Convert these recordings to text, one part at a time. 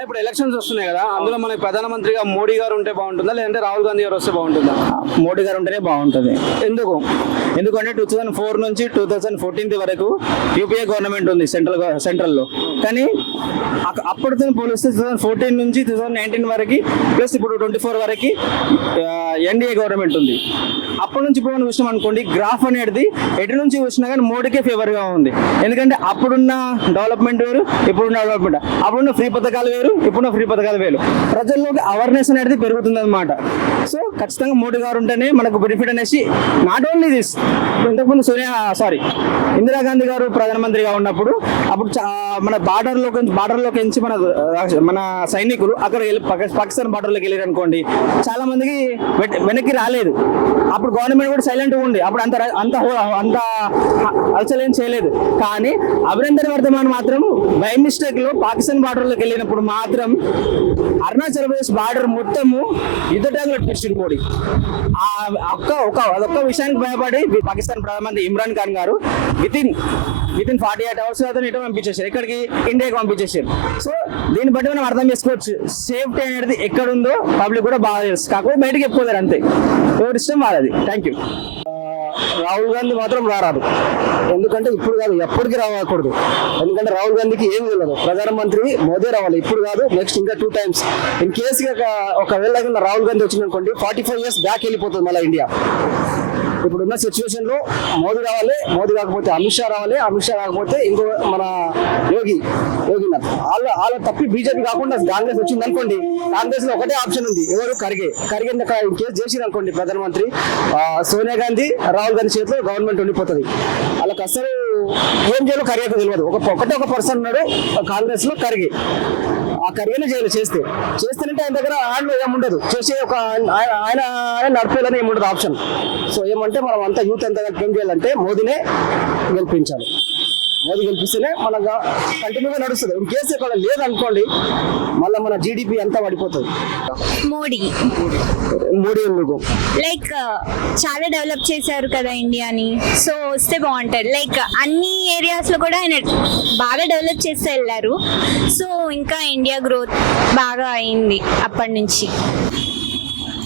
ఇప్పుడు ఎలక్షన్స్ వస్తున్నాయి కదా, అందులో మనకి ప్రధానమంత్రిగా మోడీ గారు ఉంటే బాగుంటుందా లేదంటే రాహుల్ గాంధీ గారు వస్తే బాగుంటుందా? మోడీ గారు ఉంటేనే బాగుంటుంది. ఎందుకు? ఎందుకంటే 2004 నుంచి 2014 వరకు యూపీఏ గవర్నమెంట్ ఉంది సెంట్రల్లో. కానీ అప్పటితో పోలిస్తే 2014 నుంచి 2019 వరకు ప్లస్ ఇప్పుడు 24 వరకు ఎన్డీఏ గవర్నమెంట్ ఉంది. అప్పటి నుంచి ఇప్పుడు మనం చూసినాం అనుకోండి, గ్రాఫ్ అనేది ఎటు నుంచి చూసినా కానీ మోడీకే ఫేవర్గా ఉంది. ఎందుకంటే అప్పుడున్న డెవలప్మెంట్ వేరు, ఇప్పుడున్న డెవలప్మెంట్, అప్పుడున్న ఫ్రీ పథకాలు వేరు, ఇప్పుడున్న ఫ్రీ పథకాలు వేరు. ప్రజల్లోకి అవేర్నెస్ అనేది పెరుగుతుంది అనమాట. సో ఖచ్చితంగా మోడీ గారు ఉంటేనే మనకు బెనిఫిట్ అనేసి. నాట్ ఓన్లీ దిస్, ఇంతకుముందు ఇందిరాగాంధీ గారు ప్రధానమంత్రిగా ఉన్నప్పుడు అప్పుడు మన బార్డర్లోకి ఎంచి మన సైనికులు అక్కడ పాకిస్తాన్ బార్డర్లోకి వెళ్ళారు అనుకోండి, చాలా మందికి వెనక్కి రాలేదు. అప్పుడు గవర్నమెంట్ కూడా సైలెంట్గా ఉంది, అప్పుడు అంత అలచలేం చేయలేదు. కానీ అభినందన్ వర్ధమాన్ మాత్రం బై మిస్టేక్ లో పాకిస్తాన్ బార్డర్లోకి వెళ్ళినప్పుడు మాత్రం అరుణాచల్ ప్రదేశ్ బార్డర్ మొత్తము యుద్ధ ట్యాంకులో పెట్టిండు మోడీ. అదొక్క విషయానికి భయపడి పాకిస్తాన్ ప్రధానమంత్రి ఇమ్రాన్ ఖాన్ గారు వితిన్ 48 hours అతను ఇటు పంపించేసారు, ఎక్కడికి? ఇండియాకి పంపించేసారు. సో దీన్ని బట్టి మనం అర్థం చేసుకోవచ్చు, సేఫ్టీ అనేది ఎక్కడుందో పబ్లిక్ కూడా బాగా తెలుసు, కాకపోతే బయటకి చెప్పుకోలేరు అంతే, ఎవరి ఇష్టం వాళ్ళది. Thank you. రాహుల్ గాంధీ మాత్రం రారాదు, ఎందుకంటే ఇప్పుడు కాదు, ఎప్పటికీ రాకూడదు. ఎందుకంటే రాహుల్ గాంధీకి ఏమి తెలియదు. ప్రధానమంత్రి మోదీ రావాలి, ఇప్పుడు కాదు, నెక్స్ట్ ఇంకా 2 times. ఇన్ కేసుగా ఒకవేళ రాహుల్ గాంధీ వచ్చిందనుకోండి, 45 years బ్యాక్ వెళ్ళిపోతుంది మళ్ళీ ఇండియా. ఇప్పుడున్న సిచ్యువేషన్ లో మోదీ రావాలి, మోదీ కాకపోతే అమిత్ షా రావాలి, అమిత్ షా కాకపోతే ఇంకో మన యోగినాథ్. వాళ్ళ తప్పి బీజేపీ కాకుండా కాంగ్రెస్ వచ్చింది అనుకోండి, కాంగ్రెస్ లో ఒకటే ఆప్షన్ ఉంది, ఎవరు? ఖర్గే కేసు చేసిరు అనుకోండి ప్రధానమంత్రి, సోనియా గాంధీ రాహుల్ గాంధీ చేతిలో గవర్నమెంట్ ఉండిపోతుంది. వాళ్ళకి అసలు ఏం చేయాలో ఖర్గేకు తెలియదు. ఒకటే ఒక పర్సన్ ఉన్నాడు కాంగ్రెస్ లో, ఖర్గే. ఆ ఖర్గేనే చేయాలి. చేస్తేనంటే ఆయన దగ్గర ఆడలో ఏముండదు, చేసే ఒక ఆయన నడిపేయాలని ఏముండదు ఆప్షన్. సో ఏమంటే మనం అంతా యూత్ అంతా ఏం చేయాలంటే మోదీనే గెలిపించాలి. మోదీ గెలిపిస్తేనే మన కంటిన్యూగా నడుస్తుంది. ఇన్ కేసు ఇక్కడ లేదనుకోండి, మళ్ళీ మన జీడిపి అంతా పడిపోతుంది. మోడీ ఎందుకు? లైక్ చాలా డెవలప్ చేశారు కదా ఇండియాని, సో వస్తే బాగుంటుంది. లైక్ అన్ని ఏరియాస్ లో కూడా ఆయన బాగా డెవలప్ చేస్తే వెళ్ళారు. సో ఇంకా ఇండియా గ్రోత్ బాగా అయింది అప్పటి నుంచి.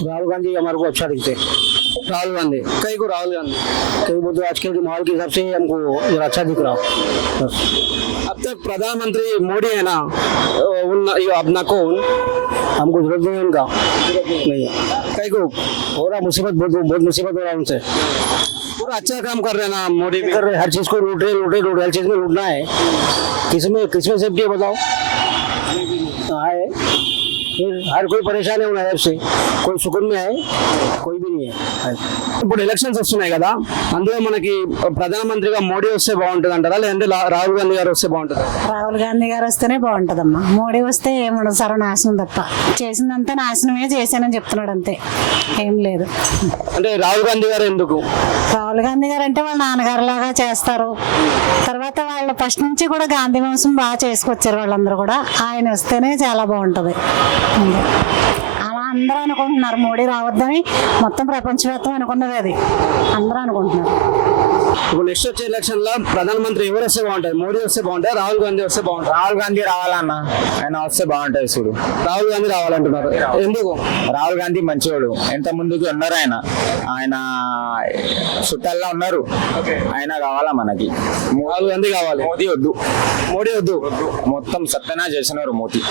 राहुल गांधी हमारे को अच्छा दिखते। राहुल गांधी कई बोलते आजकल के माहौल के हिसाब से हमको जरा अच्छा दिख रहा। अब तक प्रधानमंत्री मोदी है ना, अपना कौन, हमको जरूरत नहीं उनका, नहीं है। कई को हो रहा मुसीबत, बहुत मुसीबत हो रहा उनसे। पूरा अच्छा काम कर रहे हैं ना मोदी भी, कर रहे, हर चीज को लूट रहे, हर चीज में लूटना है। किसमें सेफ्टी है बताओ? है हर कोई परेशान है उन्हें से, कोई सुकून में है, कोई भी नहीं है। ఇప్పుడు ఎలక్షన్స్ వస్తున్నాయి కదా, అందులో మనకి ప్రధానమంత్రిగా మోడీ వస్తే బాగుంటుంది అంటారా లేదంటే రాహుల్ గాంధీ గారు వస్తే బాగుంటుంది? రాహుల్ గాంధీ గారు వస్తేనే బాగుంటుందమ్మా. మోడీ వస్తే ఏమన్నా సర్వనాశనం తప్ప, చేసిందంతా నాశనమే చేశానని చెప్తున్నాడు అంతే, ఏం లేదు. అంటే రాహుల్ గాంధీ గారు ఎందుకు? రాహుల్ గాంధీ గారు అంటే వాళ్ళ నాన్నగారు లాగా చేస్తారు. తర్వాత వాళ్ళు ఫస్ట్ నుంచి కూడా గాంధీ వంశం బాగా చేసుకొచ్చారు వాళ్ళందరూ కూడా. ఆయన వస్తేనే చాలా బాగుంటుంది. అలా అందరూ అనుకుంటున్నారు మోడీ రావద్దని, మొత్తం ప్రపంచవ్యాప్తం అనుకున్నది అది, అందరూ అనుకుంటున్నారు. ఇప్పుడు నెక్స్ట్ వచ్చే ఎలక్షన్ లో ప్రధానమంత్రి ఎవరు వస్తే బాగుంటుంది? మోడీ వస్తే బాగుంటుంది, రాహుల్ గాంధీ వస్తే బాగుంటుంది? రాహుల్ గాంధీ రావాలన్న, ఆయన వస్తే బాగుంటుంది. చూడు, రాహుల్ గాంధీ రావాలంటున్నారు, ఎందుకు? రాహుల్ గాంధీ మంచివాడు, ఎంత ముందుకు ఉన్నారు, ఆయన చుట్టాల్లో ఉన్నారు, ఆయన కావాలా మనకి. రాహుల్ గాంధీ కావాలి, మోదీ వద్దు. మోడీ వద్దు. మొత్తం సత్యనా చేసినారు మోదీ.